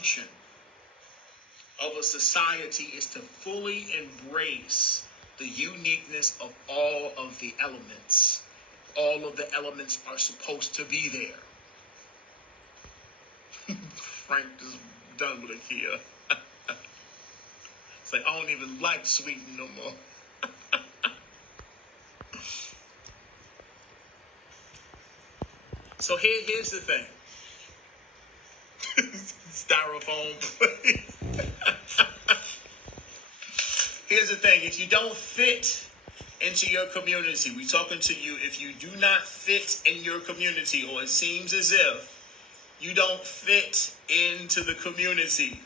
function of a society is to fully embrace the uniqueness of all of the elements. All of the elements are supposed to be there. Frank is done with IKEA. It's like, I don't even like Sweden no more. So here's the thing. Styrofoam. Here's the thing. If you don't fit into your community, we're talking to you. If you do not fit in your community, or it seems as if you don't fit into the community,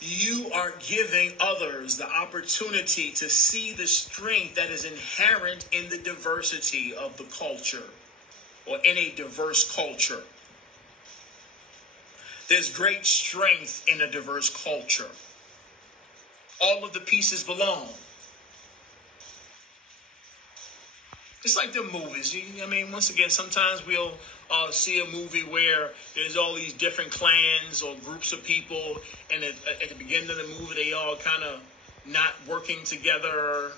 you are giving others the opportunity to see the strength that is inherent in the diversity of the culture, or in a diverse culture. There's great strength in a diverse culture. All of the pieces belong. It's like the movies. I mean, once again, sometimes we'll see a movie where there's all these different clans or groups of people, and at the beginning of the movie, they all kind of not working together,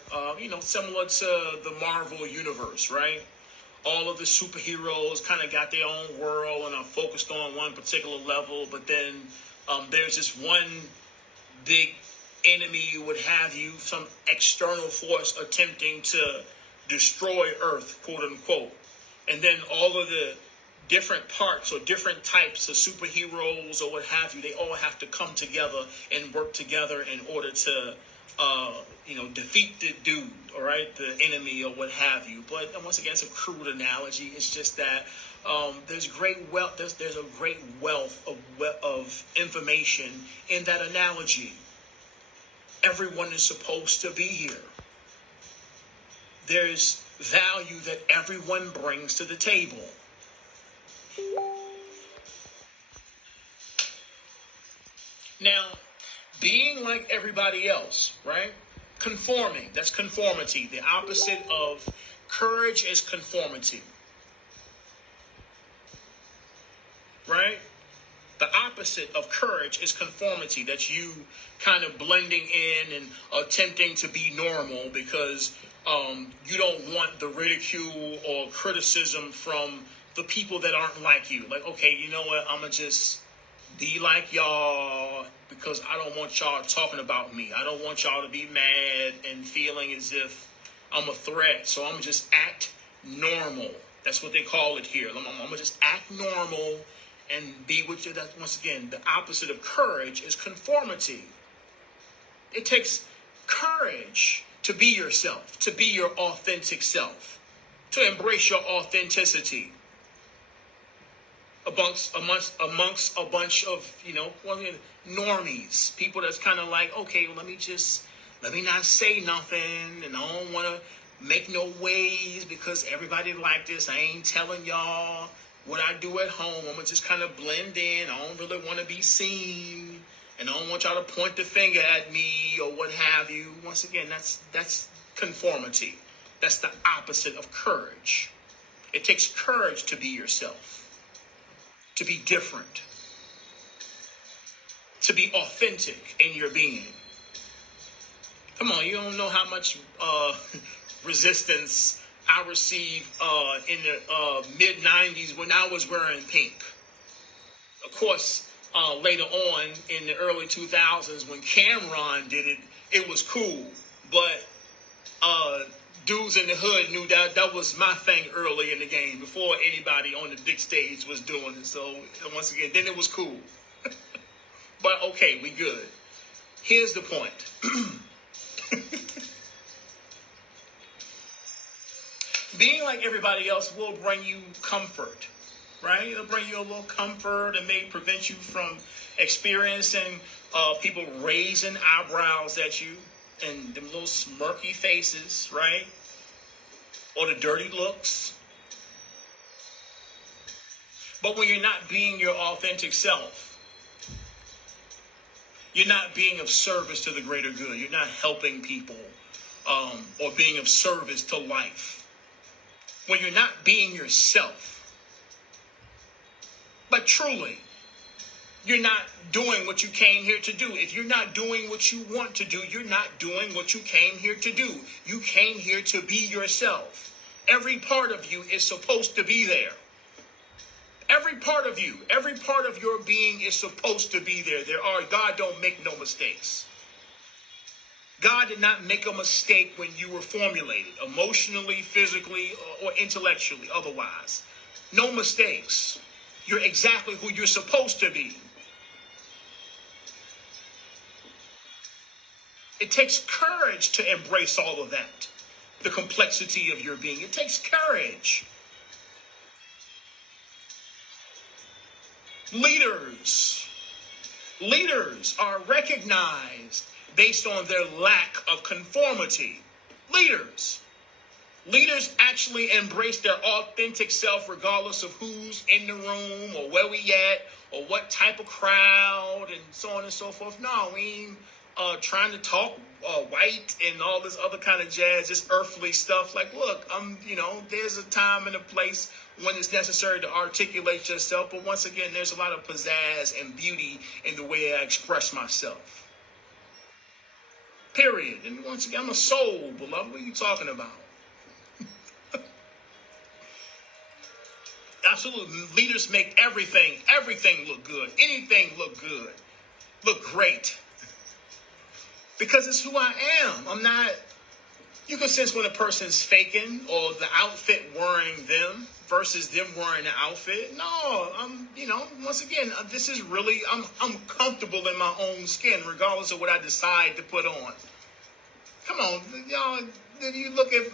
similar to the Marvel universe, right? All of the superheroes kind of got their own world and are focused on one particular level, but then there's this one big enemy, what have you, some external force attempting to destroy Earth, quote unquote. And then all of the different parts or different types of superheroes or what have you, they all have to come together and work together in order to defeat the dude, all right, the enemy or what have you. But once again, it's a crude analogy. It's just that there's a great wealth of information in that analogy. Everyone is supposed to be here. There's value that everyone brings to the table. Now, being like everybody else, right? Conforming, that's conformity. The opposite of courage is conformity. Right? The opposite of courage is conformity. That's you kind of blending in and attempting to be normal because you don't want the ridicule or criticism from the people that aren't like you. Like, okay, you know what? I'm going to just be like y'all because I don't want y'all talking about me. I don't want y'all to be mad and feeling as if I'm a threat. So I'm going to just act normal. That's what they call it here. I'm going to just act normal and be with you. That, once again, the opposite of courage is conformity. It takes courage to be yourself, to be your authentic self, to embrace your authenticity amongst a bunch of, normies, people that's kind of like, okay, well, let me not say nothing, and I don't want to make no waves because everybody like this. I ain't telling y'all what I do at home. I'm going to just kind of blend in. I don't really want to be seen. And I don't want y'all to point the finger at me or what have you. Once again, that's conformity. That's the opposite of courage. It takes courage to be yourself, to be different, to be authentic in your being. Come on, you don't know how much resistance I received in the mid-90s when I was wearing pink. Of course, later on in the early 2000s when Cameron did it, it was cool. But dudes in the hood knew that was my thing early in the game before anybody on the big stage was doing it. So once again, then it was cool. But okay, we good. Here's the point. Being like everybody else will bring you comfort, right? It'll bring you a little comfort and may prevent you from experiencing people raising eyebrows at you and them little smirky faces, right? Or the dirty looks. But when you're not being your authentic self, you're not being of service to the greater good. You're not helping people or being of service to life. When you're not being yourself, But truly, you're not doing what you came here to do. If you're not doing what you want to do, you're not doing what you came here to do. You came here to be yourself. Every part of you is supposed to be there. Every part of you, every part of your being is supposed to be there. God don't make no mistakes. God did not make a mistake when you were formulated, emotionally, physically, or intellectually, otherwise. No mistakes. You're exactly who you're supposed to be. It takes courage to embrace all of that, the complexity of your being. It takes courage. Leaders are recognized based on their lack of conformity. Leaders actually embrace their authentic self regardless of who's in the room or where we at or what type of crowd and so on and so forth. No, we ain't trying to talk white and all this other kind of jazz, just earthly stuff. Like, look, there's a time and a place when it's necessary to articulate yourself. But once again, there's a lot of pizzazz and beauty in the way I express myself. Period. And once again, I'm a soul, beloved. What are you talking about? Absolutely. Leaders make everything look good. Anything look good. Look great. Because it's who I am. I'm not, you can sense when a person's faking or the outfit wearing them versus them wearing the outfit. No, once again, this is really, I'm comfortable in my own skin, regardless of what I decide to put on. Come on, y'all, if you look at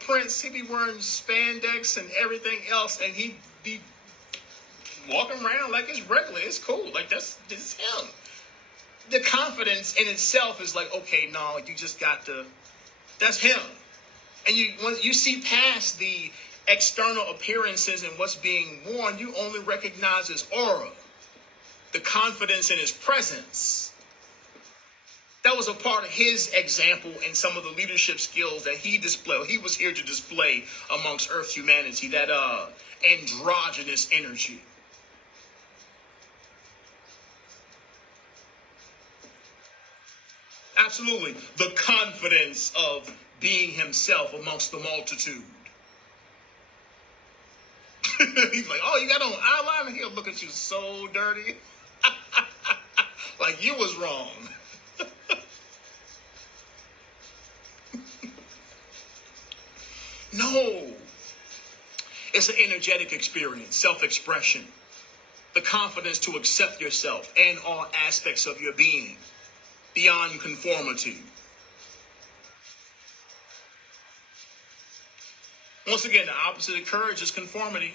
Prince, he be wearing spandex and everything else, and he be walking around like it's regular. It's cool. Like, this is him. The confidence in itself is like, okay, no, you just got to, that's him. And once you see past the external appearances and what's being worn, you only recognize his aura, the confidence in his presence. That was a part of his example and some of the leadership skills that he displayed. He was here to display amongst Earth humanity, that androgynous energy. Absolutely. The confidence of being himself amongst the multitude. He's like, oh, you got on eyeliner? He'll look at you so dirty. Like you was wrong. No. It's an energetic experience, self-expression. The confidence to accept yourself and all aspects of your being. Beyond conformity. Once again, the opposite of courage is conformity.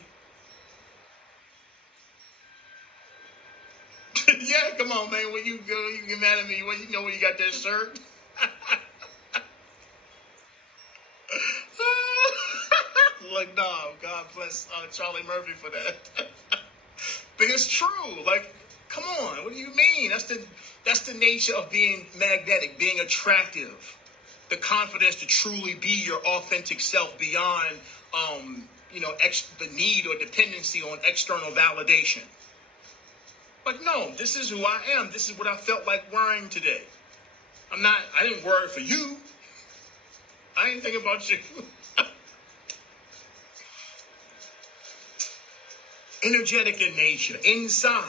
Yeah, come on, man. When you go, you get mad at me when you know when you got that shirt. Like, no, God bless Charlie Murphy for that. But it's true. Like, come on, what do you mean? That's the nature of being magnetic, being attractive. The confidence to truly be your authentic self beyond, the need or dependency on external validation. Like, no, this is who I am. This is what I felt like wearing today. I didn't wear it for you. I didn't think about you. Energetic in nature, inside.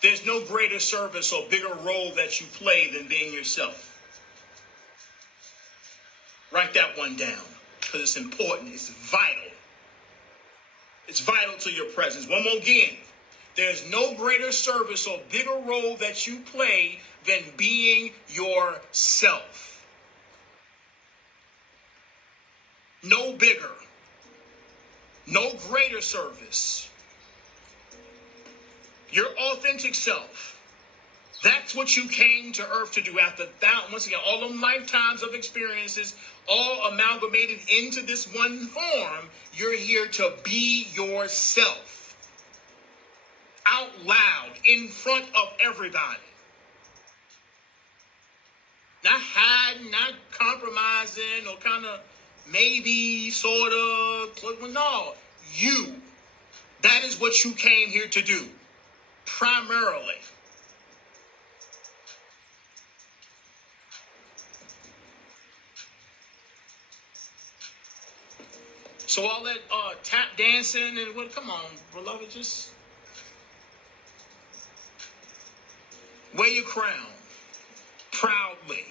There's no greater service or bigger role that you play than being yourself. Write that one down because it's important. It's vital. It's vital to your presence. One more again. There's no greater service or bigger role that you play than being yourself. No bigger. No greater service. Your authentic self. That's what you came to earth to do after once again, all them lifetimes of experiences, all amalgamated into this one form. You're here to be yourself. Out loud, in front of everybody. compromising or kind of maybe, sort of. No, you. That is what you came here to do, primarily. So all that tap dancing and what? Come on, beloved, just wear your crown proudly.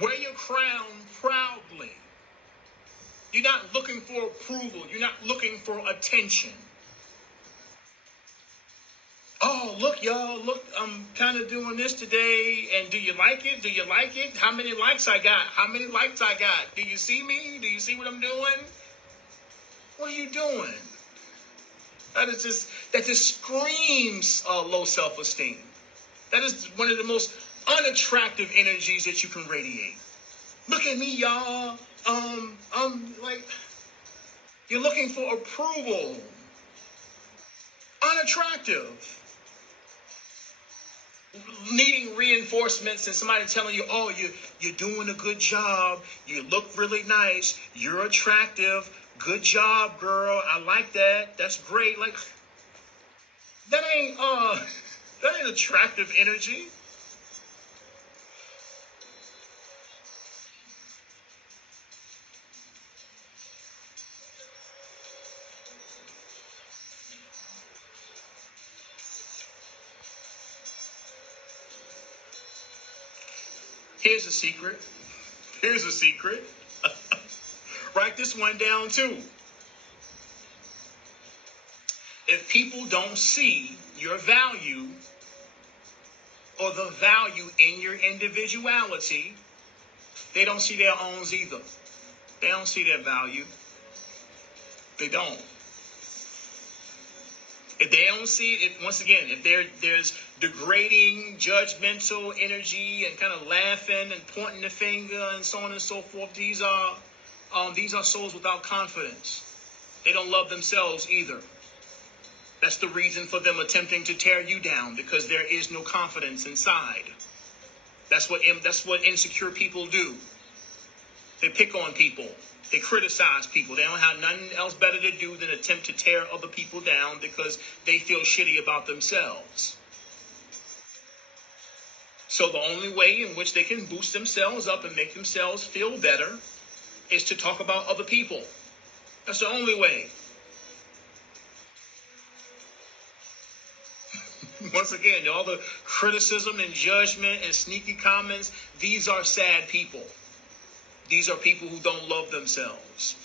Wear your crown proudly. You're not looking for approval. You're not looking for attention. Oh, look, y'all, look, I'm kind of doing this today. And do you like it? Do you like it? How many likes I got? How many likes I got? Do you see me? Do you see what I'm doing? What are you doing? That just screams low self-esteem. That is one of the most unattractive energies that you can radiate. Look at me, y'all. Like, you're looking for approval. Unattractive. Needing reinforcements and somebody telling you, oh, you're doing a good job. You look really nice. You're attractive. Good job, girl. I like that. That's great. Like, that ain't attractive energy. Here's a secret. Here's a secret. Write this one down too. If people don't see your value or the value in your individuality, they don't see their own either. They don't see their value. They don't. If they don't see it, if there's degrading, judgmental energy and kind of laughing and pointing the finger and so on and so forth, these are souls without confidence. They don't love themselves either. That's the reason for them attempting to tear you down, because there is no confidence inside. That's what insecure people do. They pick on people. They criticize people. They don't have nothing else better to do than attempt to tear other people down because they feel shitty about themselves. So the only way in which they can boost themselves up and make themselves feel better is to talk about other people. That's the only way. Once again, all the criticism and judgment and sneaky comments, these are sad people. These are people who don't love themselves.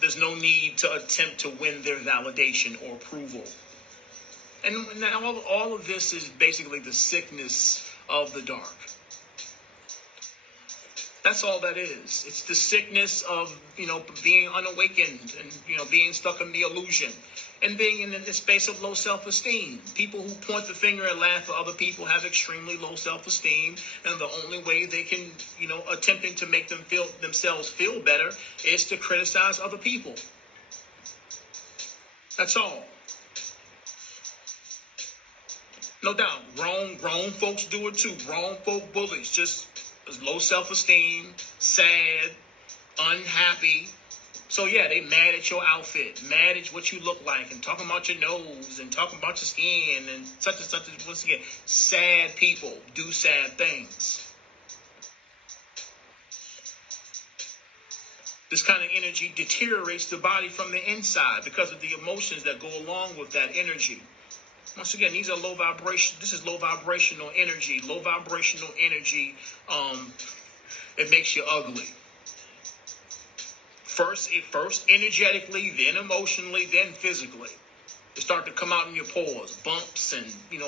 There's no need to attempt to win their validation or approval. And now all of this is basically the sickness of the dark. That's all that is. It's the sickness of, being unawakened and, being stuck in the illusion and being in the space of low self-esteem. People who point the finger and laugh at other people have extremely low self-esteem. And the only way they can, attempting to make themselves feel better is to criticize other people. That's all. No doubt, grown folks do it too. Grown folk bullies, just low self-esteem, sad, unhappy. So yeah, they mad at your outfit, mad at what you look like, and talking about your nose, and talking about your skin, and such and such. Once again, sad people do sad things. This kind of energy deteriorates the body from the inside because of the emotions that go along with that energy. Once again, these are low vibration. This is low vibrational energy. Low vibrational energy, it makes you ugly. First energetically, then emotionally, then physically. It start to come out in your pores, bumps and,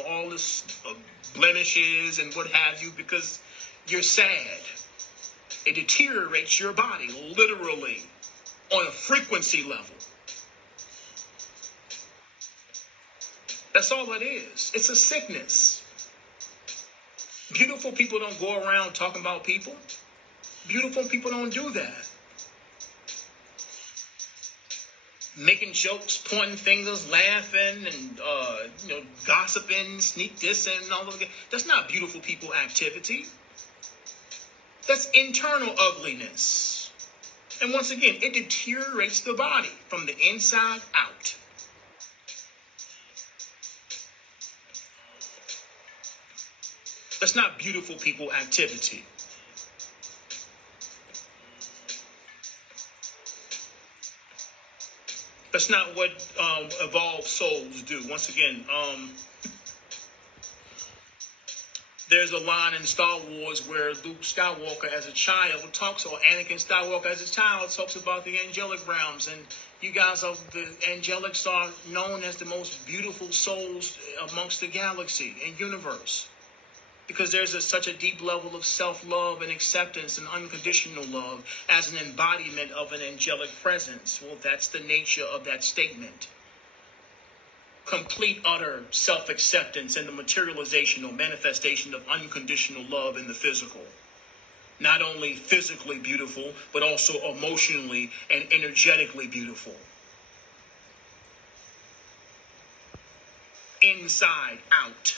all this blemishes and what have you, because you're sad. It deteriorates your body, literally, on a frequency level. That's all it is. It's a sickness. Beautiful people don't go around talking about people. Beautiful people don't do that. Making jokes, pointing fingers, laughing, and gossiping. gossiping, sneak this and all of that. That's not beautiful people activity. That's internal ugliness. And once again, it deteriorates the body from the inside out. That's not beautiful people activity. That's not what evolved souls do. Once again, there's a line in Star Wars where Luke Skywalker as a child talks, or Anakin Skywalker as a child talks about the angelic realms. And you guys are, the angelics are known as the most beautiful souls amongst the galaxy and universe. Because there's such a deep level of self-love and acceptance and unconditional love as an embodiment of an angelic presence. Well, that's the nature of that statement. Complete, utter self-acceptance and the materialization or manifestation of unconditional love in the physical. Not only physically beautiful, but also emotionally and energetically beautiful. Inside out.